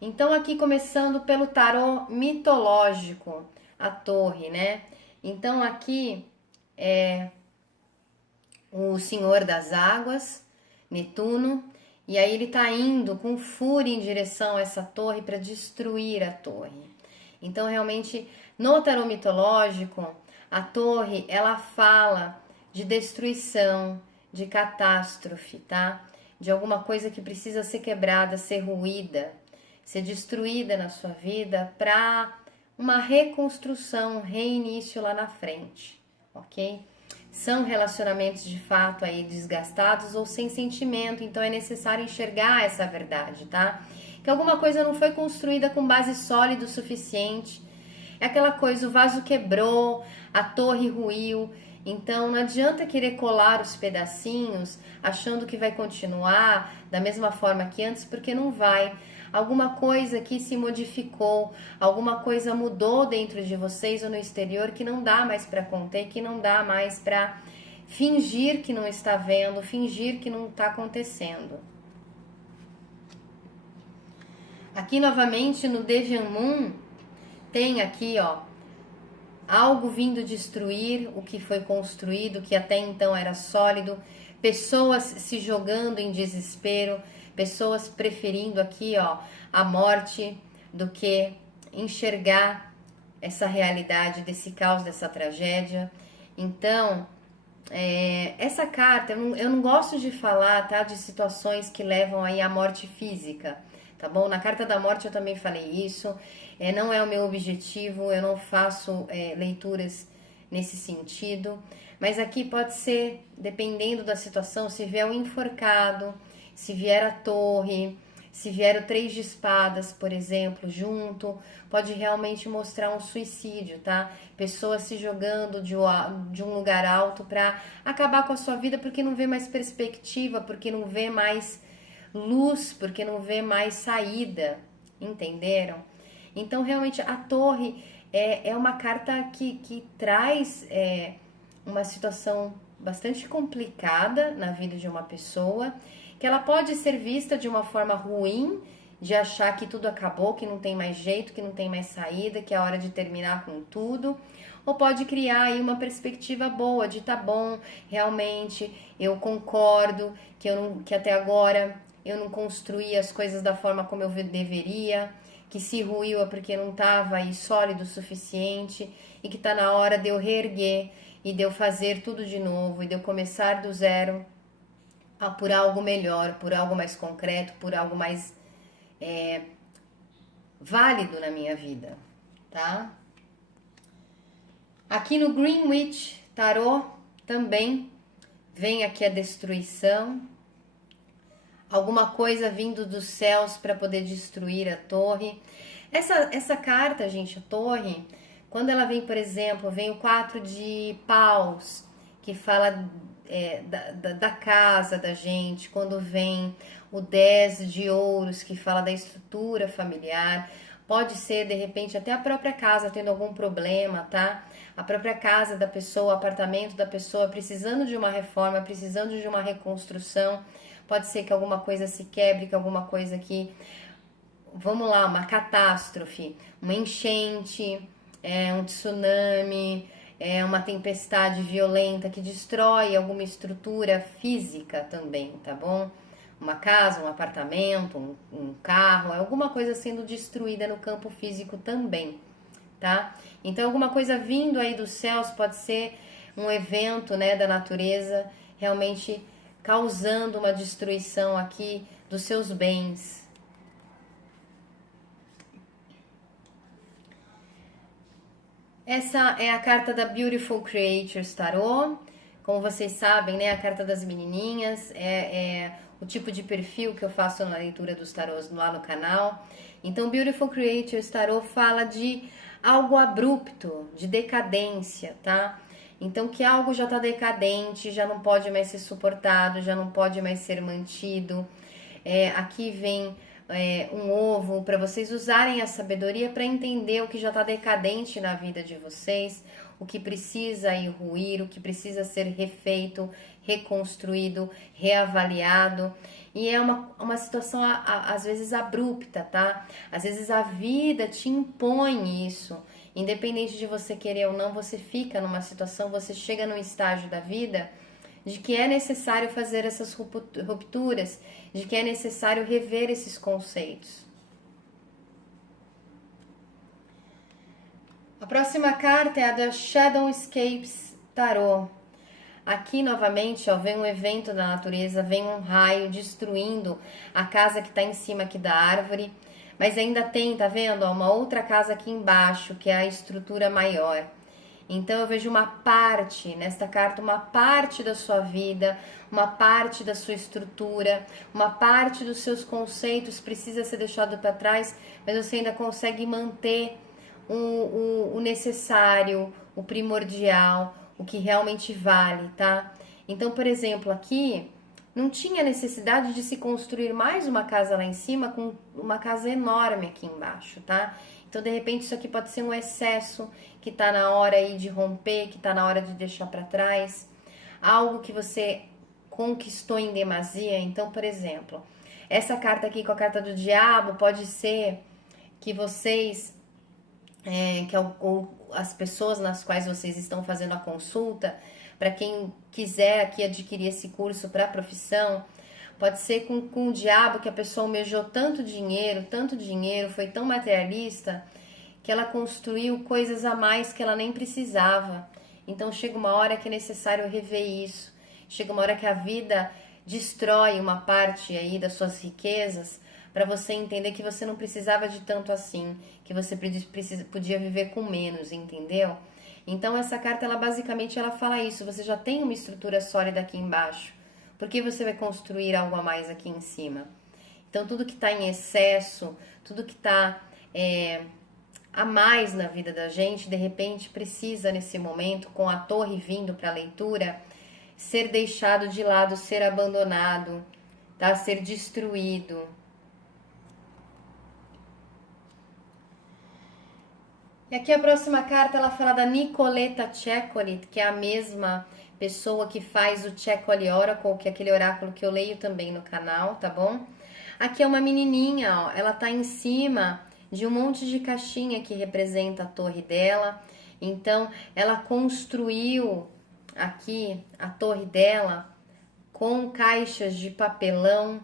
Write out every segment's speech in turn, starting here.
Então aqui começando pelo tarô mitológico, a torre, né? Então aqui é o Senhor das Águas, Netuno, e aí ele tá indo com fúria em direção a essa torre para destruir a torre. Então realmente no tarô mitológico, a torre ela fala de destruição, de catástrofe, tá? De alguma coisa que precisa ser quebrada, ser ruída, ser destruída na sua vida para uma reconstrução, um reinício lá na frente, ok? São relacionamentos de fato aí desgastados ou sem sentimento, então é necessário enxergar essa verdade, tá? Que alguma coisa não foi construída com base sólida o suficiente. É aquela coisa, o vaso quebrou, a torre ruiu, então não adianta querer colar os pedacinhos achando que vai continuar da mesma forma que antes, porque não vai. Alguma coisa que se modificou, alguma coisa mudou dentro de vocês ou no exterior que não dá mais para conter, que não dá mais para fingir que não está vendo, fingir que não está acontecendo. Aqui novamente no Deviant Moon tem aqui, ó, algo vindo destruir o que foi construído, que até então era sólido, pessoas se jogando em desespero, pessoas preferindo aqui, ó, a morte do que enxergar essa realidade desse caos, dessa tragédia. Então, essa carta, eu não gosto de falar, tá, de situações que levam aí à morte física, tá bom? Na carta da morte eu também falei isso, não é o meu objetivo, eu não faço leituras nesse sentido, mas aqui pode ser, dependendo da situação, se vier o enforcado, se vier a torre, se vier o 3 de espadas, por exemplo, junto, pode realmente mostrar um suicídio, tá? Pessoas se jogando de um lugar alto para acabar com a sua vida porque não vê mais perspectiva, porque não vê mais luz, porque não vê mais saída, entenderam? Então, realmente, a torre é uma carta que traz uma situação bastante complicada na vida de uma pessoa, que ela pode ser vista de uma forma ruim, de achar que tudo acabou, que não tem mais jeito, que não tem mais saída, que é hora de terminar com tudo, ou pode criar aí uma perspectiva boa de tá bom, realmente eu concordo que até agora eu não construí as coisas da forma como eu deveria, que se ruiu é porque não estava aí sólido o suficiente e que tá na hora de eu reerguer e de eu fazer tudo de novo e de eu começar do zero por algo melhor, por algo mais concreto, por algo mais válido na minha vida, tá? Aqui no Greenwich Tarot também vem aqui a destruição, alguma coisa vindo dos céus para poder destruir a torre. Essa carta, gente, a torre, quando ela vem, por exemplo, vem o 4 de paus, que fala da casa da gente, quando vem o 10 de ouros, que fala da estrutura familiar, pode ser, de repente, até a própria casa tendo algum problema, tá? A própria casa da pessoa, o apartamento da pessoa precisando de uma reforma, precisando de uma reconstrução. Pode ser que alguma coisa se quebre, que alguma coisa que, vamos lá, uma catástrofe, uma enchente, um tsunami, uma tempestade violenta que destrói alguma estrutura física também, tá bom? Uma casa, um apartamento, um carro, alguma coisa sendo destruída no campo físico também, tá? Então, alguma coisa vindo aí dos céus pode ser um evento, né, da natureza realmente causando uma destruição aqui dos seus bens. Essa é a carta da Beautiful Creatures Tarot. Como vocês sabem, né, a carta das menininhas é o tipo de perfil que eu faço na leitura dos tarôs lá no canal. Então, Beautiful Creatures Tarot fala de algo abrupto, de decadência, tá? Então, que algo já tá decadente, já não pode mais ser suportado, já não pode mais ser mantido. Aqui vem um ovo para vocês usarem a sabedoria para entender o que já está decadente na vida de vocês, o que precisa ir ruir, o que precisa ser refeito, reconstruído, reavaliado. E é uma situação, às vezes, abrupta, tá? Às vezes a vida te impõe isso. Independente de você querer ou não, você fica numa situação, você chega num estágio da vida de que é necessário fazer essas rupturas, de que é necessário rever esses conceitos. A próxima carta é a da Shadowscapes Tarot. Aqui novamente, ó, vem um evento da natureza, vem um raio destruindo a casa que está em cima aqui da árvore, mas ainda tem, tá vendo, ó, uma outra casa aqui embaixo, que é a estrutura maior. Então eu vejo uma parte, nesta carta, uma parte da sua vida, uma parte da sua estrutura, uma parte dos seus conceitos precisa ser deixado para trás, mas você ainda consegue manter o necessário, o primordial, o que realmente vale, tá? Então, por exemplo, aqui não tinha necessidade de se construir mais uma casa lá em cima com uma casa enorme aqui embaixo, tá? Então, de repente, isso aqui pode ser um excesso que tá na hora aí de romper, que tá na hora de deixar para trás, algo que você conquistou em demasia. Então, por exemplo, essa carta aqui com a carta do diabo pode ser que vocês ou as pessoas nas quais vocês estão fazendo a consulta, para quem quiser aqui adquirir esse curso para a profissão, pode ser com o diabo que a pessoa almejou tanto dinheiro, foi tão materialista, que ela construiu coisas a mais que ela nem precisava. Então chega uma hora que é necessário rever isso. Chega uma hora que a vida destrói uma parte aí das suas riquezas para você entender que você não precisava de tanto assim, que você podia viver com menos, entendeu? Então essa carta, ela basicamente ela fala isso, você já tem uma estrutura sólida aqui embaixo, por que você vai construir algo a mais aqui em cima? Então tudo que está em excesso, tudo que está a mais na vida da gente, de repente precisa nesse momento, com a torre vindo para a leitura, ser deixado de lado, ser abandonado, tá? Ser destruído. E aqui a próxima carta, ela fala da Nicoleta Tchekolit, que é a mesma pessoa que faz o Tchekoli Oracle, que é aquele oráculo que eu leio também no canal, tá bom? Aqui é uma menininha, ó, ela tá em cima de um monte de caixinha que representa a torre dela. Então, ela construiu aqui a torre dela com caixas de papelão,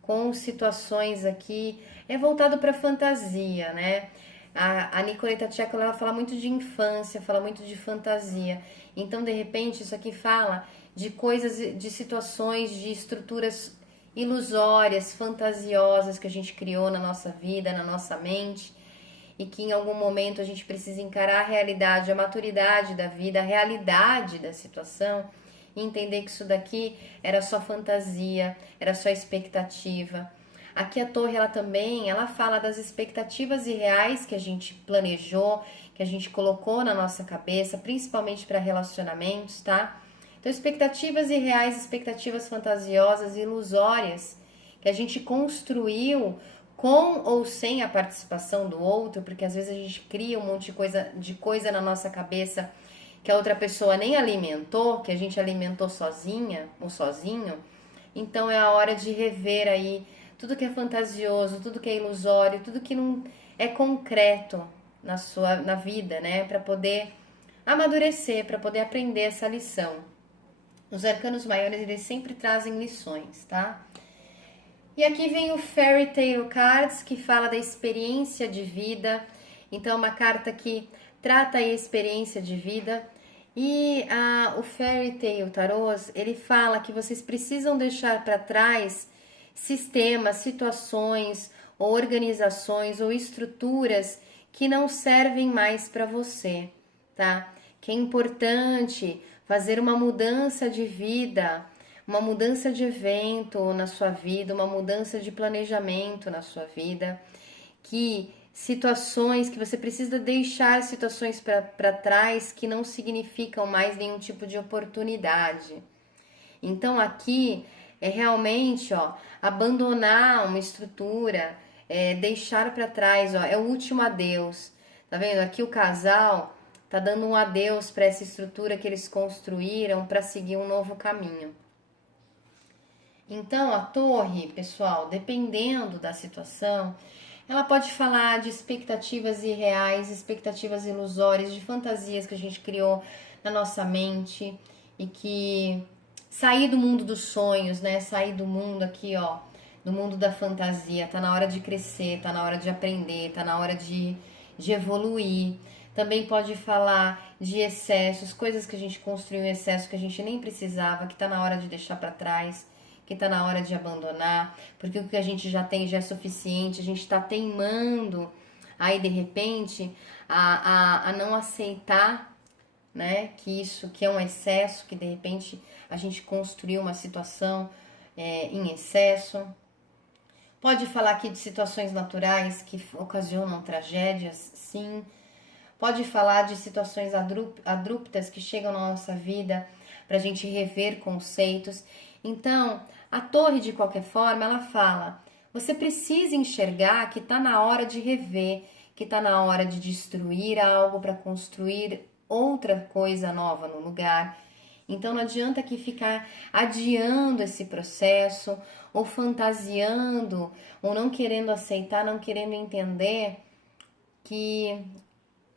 com situações aqui, é voltado para fantasia, né? A Nicoleta Tcheco, ela fala muito de infância, fala muito de fantasia. Então, de repente, isso aqui fala de coisas, de situações, de estruturas ilusórias, fantasiosas que a gente criou na nossa vida, na nossa mente, e que em algum momento a gente precisa encarar a realidade, a maturidade da vida, a realidade da situação, e entender que isso daqui era só fantasia, era só expectativa. Aqui a torre, ela fala das expectativas irreais que a gente planejou, que a gente colocou na nossa cabeça, principalmente para relacionamentos, tá? Então, expectativas irreais, expectativas fantasiosas, ilusórias, que a gente construiu com ou sem a participação do outro, porque às vezes a gente cria um monte de coisa na nossa cabeça que a outra pessoa nem alimentou, que a gente alimentou sozinha ou sozinho. Então é a hora de rever aí tudo que é fantasioso, tudo que é ilusório, tudo que não é concreto na vida, né? Para poder amadurecer, para poder aprender essa lição. Os arcanos maiores, eles sempre trazem lições, tá? E aqui vem o Fairy Tale Cards, que fala da experiência de vida. Então, é uma carta que trata a experiência de vida. E o Fairy Tale Tarot, ele fala que vocês precisam deixar para trás sistemas, situações, ou organizações ou estruturas que não servem mais para você, tá? Que é importante fazer uma mudança de vida, uma mudança de evento na sua vida, uma mudança de planejamento na sua vida, que situações que você precisa deixar situações para trás que não significam mais nenhum tipo de oportunidade. Então aqui é realmente, ó, abandonar uma estrutura, deixar para trás, ó, é o último adeus. Tá vendo? Aqui o casal tá dando um adeus para essa estrutura que eles construíram para seguir um novo caminho. Então, a torre, pessoal, dependendo da situação, ela pode falar de expectativas irreais, expectativas ilusórias, de fantasias que a gente criou na nossa mente e que sair do mundo dos sonhos, né? Sair do mundo aqui, ó, do mundo da fantasia. Tá na hora de crescer, tá na hora de aprender, tá na hora de evoluir. Também pode falar de excessos, coisas que a gente construiu em excesso que a gente nem precisava, que tá na hora de deixar para trás, que tá na hora de abandonar, porque o que a gente já tem já é suficiente, a gente tá teimando aí de repente a não aceitar, né, que isso que é um excesso, que de repente a gente construiu uma situação em excesso. Pode falar aqui de situações naturais que ocasionam tragédias, sim. Pode falar de situações abruptas que chegam na nossa vida para a gente rever conceitos. Então, a torre, de qualquer forma, ela fala: você precisa enxergar que está na hora de rever, que está na hora de destruir algo para construir outra coisa nova no lugar. Então não adianta que ficar adiando esse processo, ou fantasiando, ou não querendo aceitar, não querendo entender que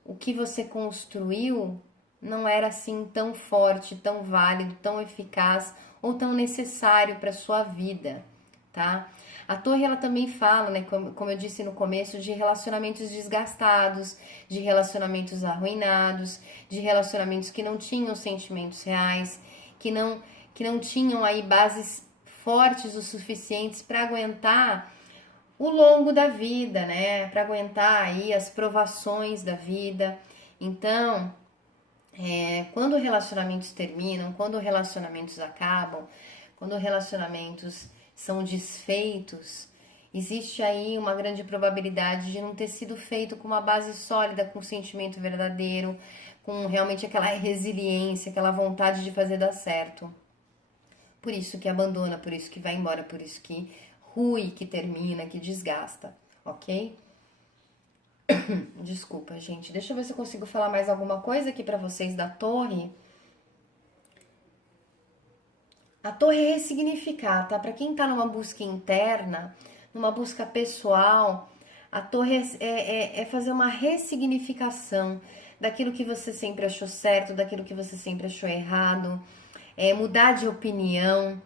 o que você construiu não era assim tão forte, tão válido, tão eficaz ou tão necessário para sua vida, tá? A torre ela também fala, né, como eu disse no começo, de relacionamentos desgastados, de relacionamentos arruinados, de relacionamentos que não tinham sentimentos reais, que não tinham aí bases fortes o suficientes para aguentar o longo da vida, né? Para aguentar aí as provações da vida. Então, quando relacionamentos terminam, quando relacionamentos acabam, quando relacionamentos são desfeitos, existe aí uma grande probabilidade de não ter sido feito com uma base sólida, com um sentimento verdadeiro, com realmente aquela resiliência, aquela vontade de fazer dar certo. Por isso que abandona, por isso que vai embora, por isso que rui, que termina, que desgasta, ok? Desculpa, gente. Deixa eu ver se eu consigo falar mais alguma coisa aqui pra vocês da torre. A torre é ressignificar, tá? Pra quem tá numa busca interna, numa busca pessoal, a torre é fazer uma ressignificação daquilo que você sempre achou certo, daquilo que você sempre achou errado, é mudar de opinião.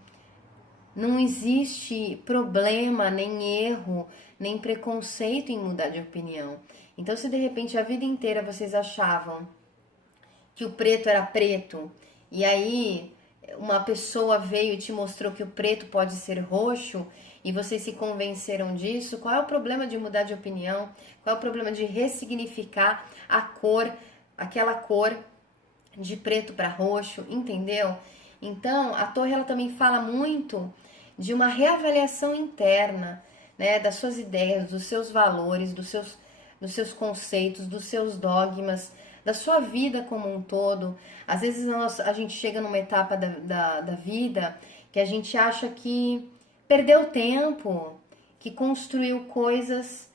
Não existe problema, nem erro, nem preconceito em mudar de opinião. Então, se de repente a vida inteira vocês achavam que o preto era preto, e aí uma pessoa veio e te mostrou que o preto pode ser roxo, e vocês se convenceram disso, qual é o problema de mudar de opinião? Qual é o problema de ressignificar a cor, aquela cor de preto para roxo, entendeu? Então, a torre ela também fala muito de uma reavaliação interna, né, das suas ideias, dos seus valores, dos seus conceitos, dos seus dogmas, da sua vida como um todo. Às vezes a gente chega numa etapa da vida que a gente acha que perdeu tempo, que construiu coisas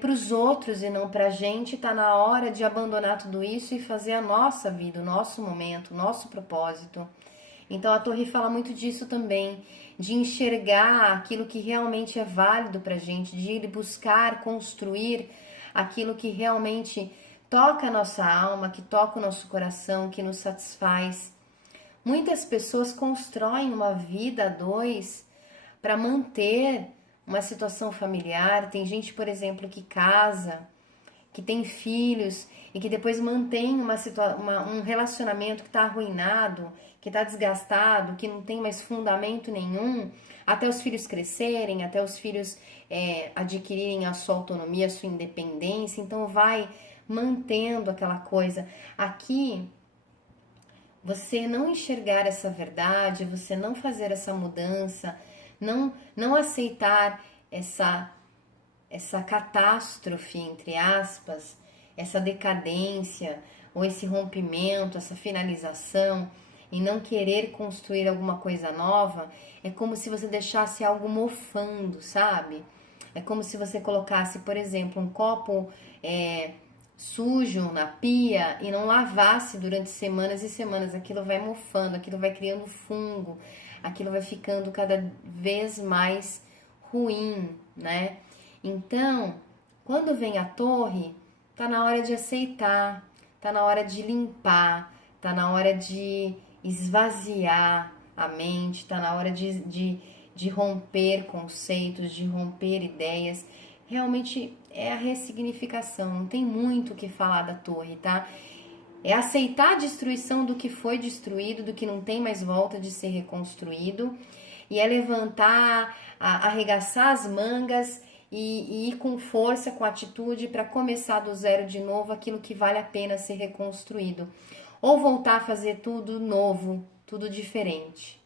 para os outros e não para a gente. Tá na hora de abandonar tudo isso e fazer a nossa vida, o nosso momento, o nosso propósito. Então a torre fala muito disso também, de enxergar aquilo que realmente é válido pra gente, de ir buscar construir aquilo que realmente toca a nossa alma, que toca o nosso coração, que nos satisfaz. Muitas pessoas constroem uma vida a dois para manter uma situação familiar. Tem gente, por exemplo, que casa, que tem filhos e que depois mantém um relacionamento que está arruinado, que está desgastado, que não tem mais fundamento nenhum, até os filhos crescerem, até os filhos adquirirem a sua autonomia, a sua independência. Então vai mantendo aquela coisa. Aqui, você não enxergar essa verdade, você não fazer essa mudança, não aceitar essa catástrofe, entre aspas, essa decadência, ou esse rompimento, essa finalização, e não querer construir alguma coisa nova, é como se você deixasse algo mofando, sabe? É como se você colocasse, por exemplo, um copo sujo na pia e não lavasse durante semanas e semanas. Aquilo vai mofando, aquilo vai criando fungo, aquilo vai ficando cada vez mais ruim, né? Então, quando vem a torre, tá na hora de aceitar, tá na hora de limpar, tá na hora de esvaziar a mente, tá na hora de romper conceitos, de romper ideias. Realmente é a ressignificação, não tem muito o que falar da torre, tá? É aceitar a destruição do que foi destruído, do que não tem mais volta de ser reconstruído, e é levantar, arregaçar as mangas e ir com força, com atitude para começar do zero de novo aquilo que vale a pena ser reconstruído. Ou voltar a fazer tudo novo, tudo diferente.